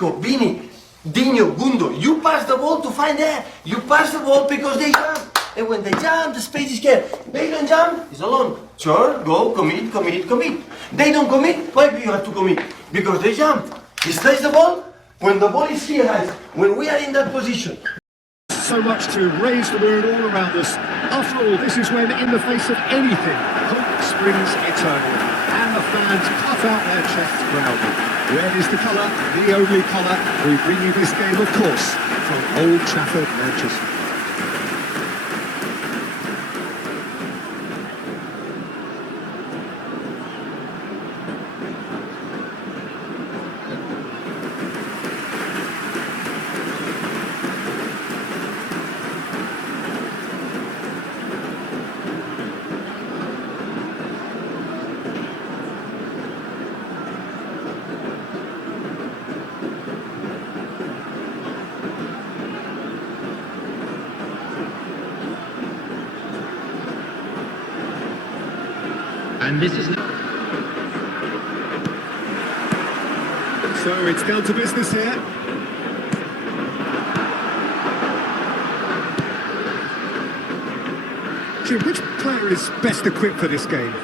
Chico, Vini, Dino, Gundo, you pass the ball to find there. You pass the ball because they jump. And when they jump, the space is scared. They don't jump, it's alone. Sure, go, commit. They don't commit, why do you have to commit? Because they jump. He stays the ball. When the ball is here, guys, when we are in that position. So much to raise the mood all around us. After all, this is when, in the face of anything, hope springs eternal. And the fans puff out their chests proudly. Red is the colour, the only colour. We bring you this game, of course, from Old Trafford, Manchester. And this is... So it's down to business here. Jim, which player is best equipped for this game?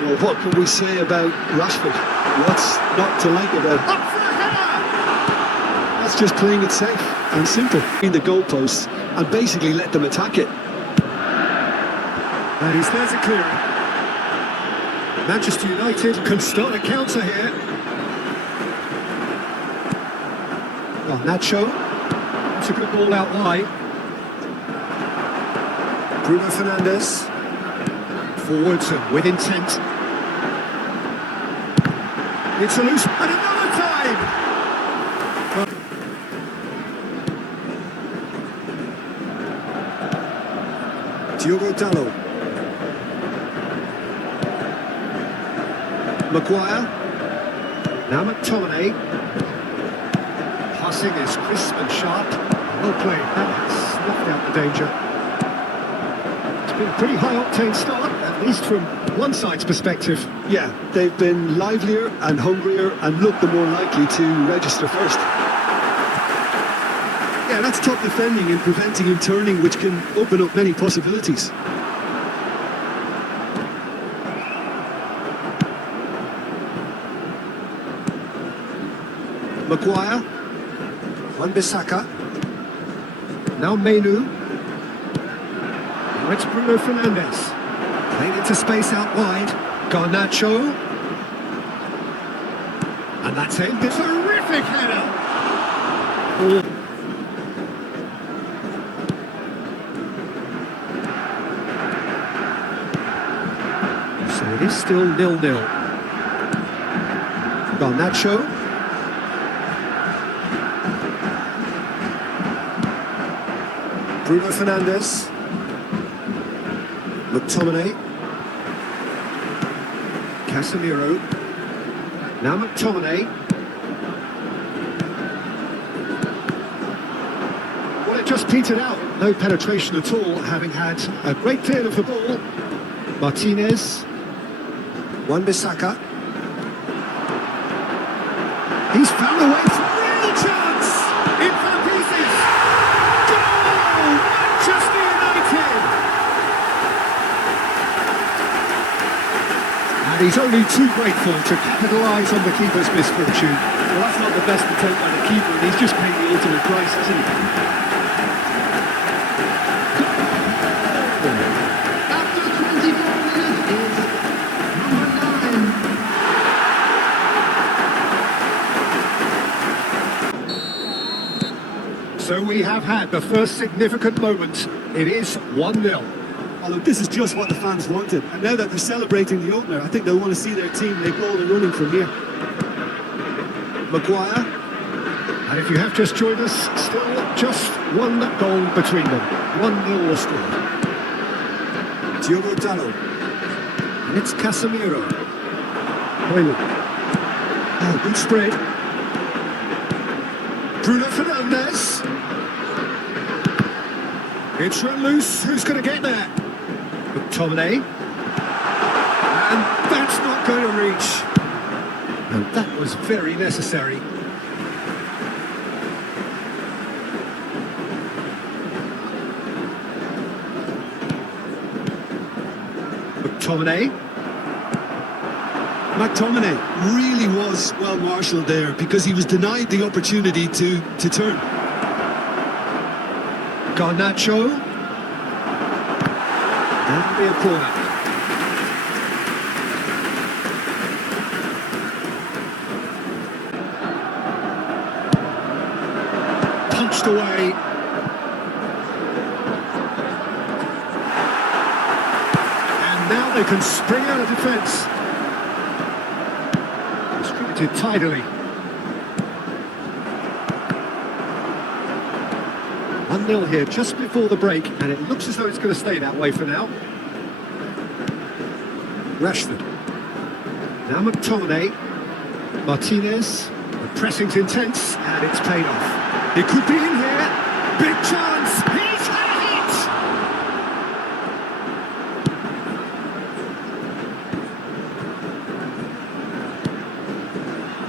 Well, what can we say about Rashford? What's not to like about it? Up for a header! That's just playing it safe and simple. In the goalposts and basically let them attack it. And there's a clearing. Manchester United can start a counter here. Oh, Nacho. It's a good ball out wide. Bruno Fernandes. Forwards and with intent. It's a loose... And another time! Diogo Dalot. Maguire. Now McTominay. Passing is crisp and sharp. Well played. That's snuffed out the danger. It's been a pretty high-octane start, at least from one side's perspective. Yeah, they've been livelier and hungrier and looked the more likely to register first. Yeah, that's top defending and preventing him turning, which can open up many possibilities. Maguire. Wan-Bissaka. Now Menu. Now it's Bruno Fernandes. Played into space out wide. Garnacho. And that's it. It's a terrific header. So it is still 0-0. Garnacho. Bruno Fernandes. McTominay. Casemiro. Now McTominay. Well, it just petered out. No penetration at all, having had a great deal of the ball. Martinez. Wan-Bissaka. He's found a way for a real chance! In for pieces! Goal! Manchester United! And he's only too grateful to capitalise on the keeper's misfortune. Well, that's not the best attempt by the keeper, and he's just paid the ultimate price, hasn't he? After 24 minutes is number 9. So we have had the first significant moment. It is 1-0. Oh, look, this is just what the fans wanted. And now that they're celebrating the opener, I think they'll want to see their team make all the running from here. Maguire. And if you have just joined us, still just one goal between them. 1-0 the score. Diogo Dalot. And it's Casemiro. Oh, good spread. Bruno Fernandes. It's run loose. Who's going to get there? McTominay. And that's not going to reach. And that was very necessary. McTominay. McTominay really was well marshalled there because he was denied the opportunity to turn. Garnacho. That'll be a corner. Punched away. And now they can spring out of defence. Distributed tidily. 1-0 here just before the break, and it looks as though it's going to stay that way for now. Rashford. Now McTominay. Martinez. The pressing's intense, and it's paid off. It could be in here. Big chance. He's had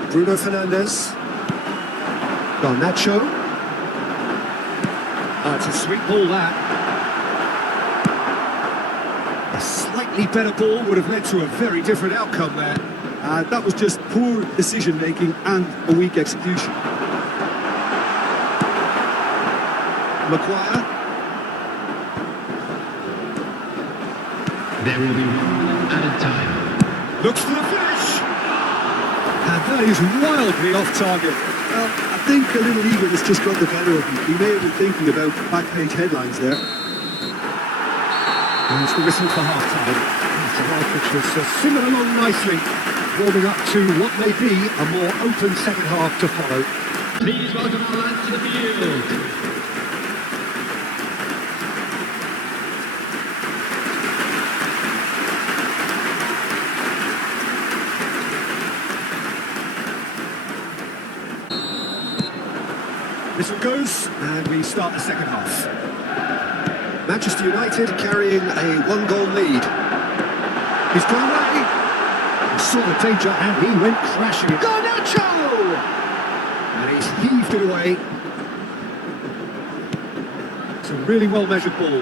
it! Bruno Fernandes. Garnacho. It's a sweet ball, that. A slightly better ball would have led to a very different outcome there. That was just poor decision-making and a weak execution. Maguire. There will be one added time. Looks for the finish. And that is wildly off target. Well, I think a little eagerness just got the better of him. He may have been thinking about back-page headlines there. And it's the whistle for half-time. It's a life which was similar along nicely, warming up to what may be a more open second half to follow. Please welcome our lads to the field. Whistle goes, and we start the second half. Manchester United carrying a 1-goal lead. He's gone away. He saw the danger and he went crashing. Garnacho! And he's heaved it away. It's a really well-measured ball.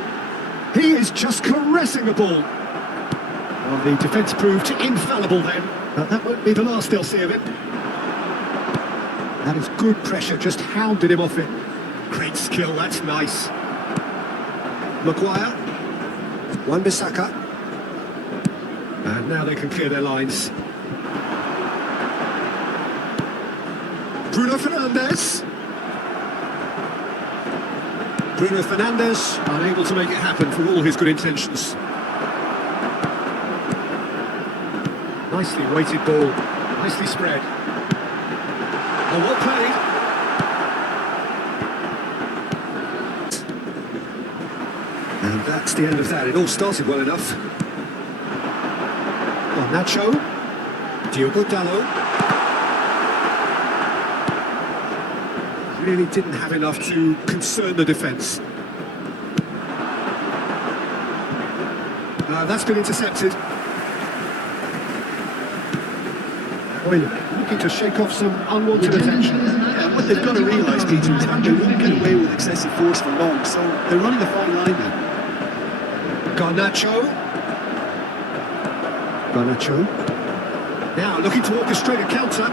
He is just caressing the ball. Well, the defence proved infallible then, but that won't be the last they'll see of it. That is good pressure, just hounded him off it. Great skill, that's nice. Maguire. Wan-Bissaka. And now they can clear their lines. Bruno Fernandes. Bruno Fernandes, unable to make it happen for all his good intentions. Nicely weighted ball, nicely spread. Oh, well played. And that's the end of that. It all started well enough. Nacho. Diogo Dalot. Really didn't have enough to concern the defence. That's been intercepted. Looking to shake off some unwanted attention. Yeah, what they've got to realise, Peter, is that they won't get away with excessive force for long, so they're running a fine line now. Garnacho. Now looking to orchestrate a counter.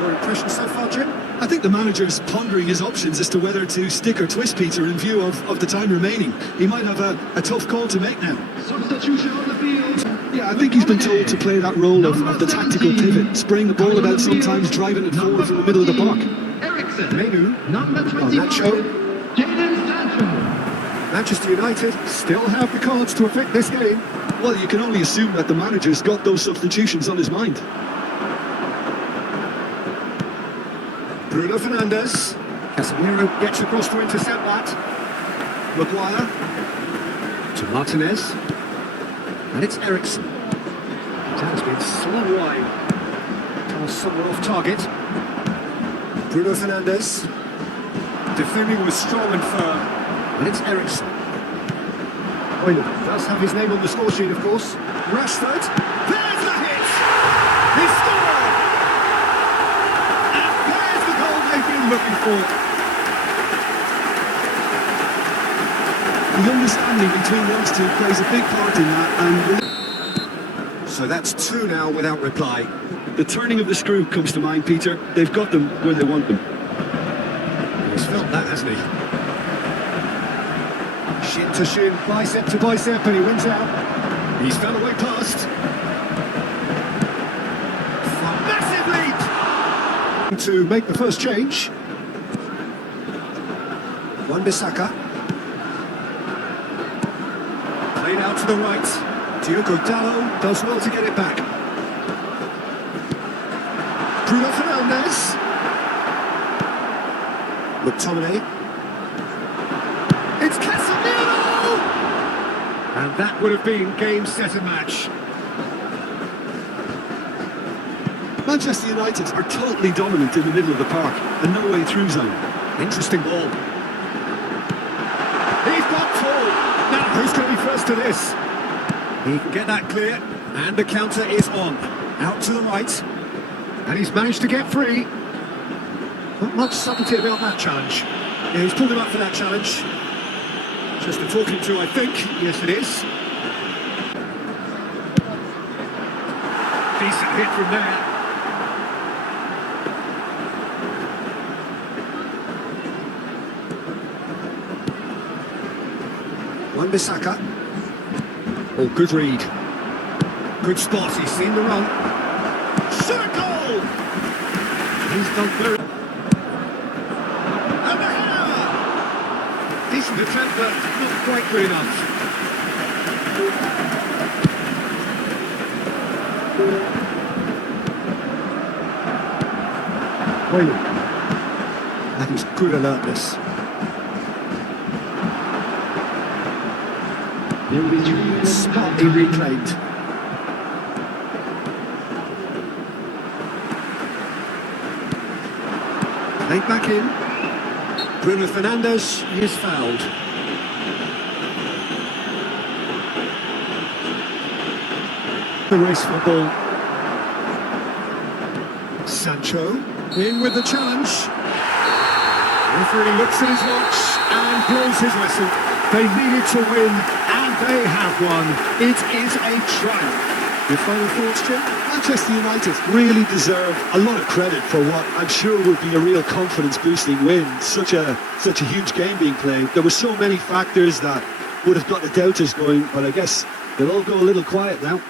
Your impression so far, Jim? I think the manager's pondering his options as to whether to stick or twist Peter in view of the time remaining. He might have a tough call to make now. Substitution on the field. Yeah, I think he's been told to play that role of the tactical pivot, spraying the ball about, sometimes driving it forward from the middle of the park. Ericsson. Menu. Number 21. Nacho. Jadon Sancho. Manchester United still have the cards to affect this game. Well, you can only assume that the manager's got those substitutions on his mind. Bruno Fernandes. Casemiro gets across to intercept that. Maguire. To Martinez. And it's Ericsson. It has been slung wide. Toss someone off target. Bruno Fernandes. Defending was strong and firm. And it's Ericsson. Does have his name on the score sheet, of course. Rashford. There's the hit! He scored! And there's the goal they've been looking for. The understanding between those two plays a big part in that, and So that's 2 now without reply. the turning of the screw comes to mind, Peter. They've got them where they want them. He's felt that, hasn't he? Shin to shin, bicep to bicep, and he wins out. He's found a way past. Massive leap! To make the first change. Wan-Bissaka. Played out to the right. Diogo Dalot does well to get it back. Bruno Fernandes. McTominay. It's Casemiro! And that would have been game, set and match. Manchester United are totally dominant in the middle of the park, and no way through zone. Interesting ball. He's got 4. Now who's going to be first to this? He can get that clear, and the counter is on. Out to the right. And he's managed to get free. Not much subtlety about that challenge. Yeah, he's pulled him up for that challenge. Just a talking to, I think. Yes, it is. Decent hit from there. Wan-Bissaka. Oh, good read. Good spot, he's seen the run. Circle! He's done very... And the header! Decent attempt, but not quite good enough. Well, that was good alertness. Spotty reclaimed. Played back in. Bruno Fernandes is fouled. The race football. Sancho in with the challenge. Referee looks at his watch and blows his whistle. They needed to win, and they have won. It is a triumph. Your final thoughts, Jim? Manchester United really deserve a lot of credit for what I'm sure would be a real confidence-boosting win. Such a huge game being played. There were so many factors that would have got the doubters going, but I guess they'll all go a little quiet now.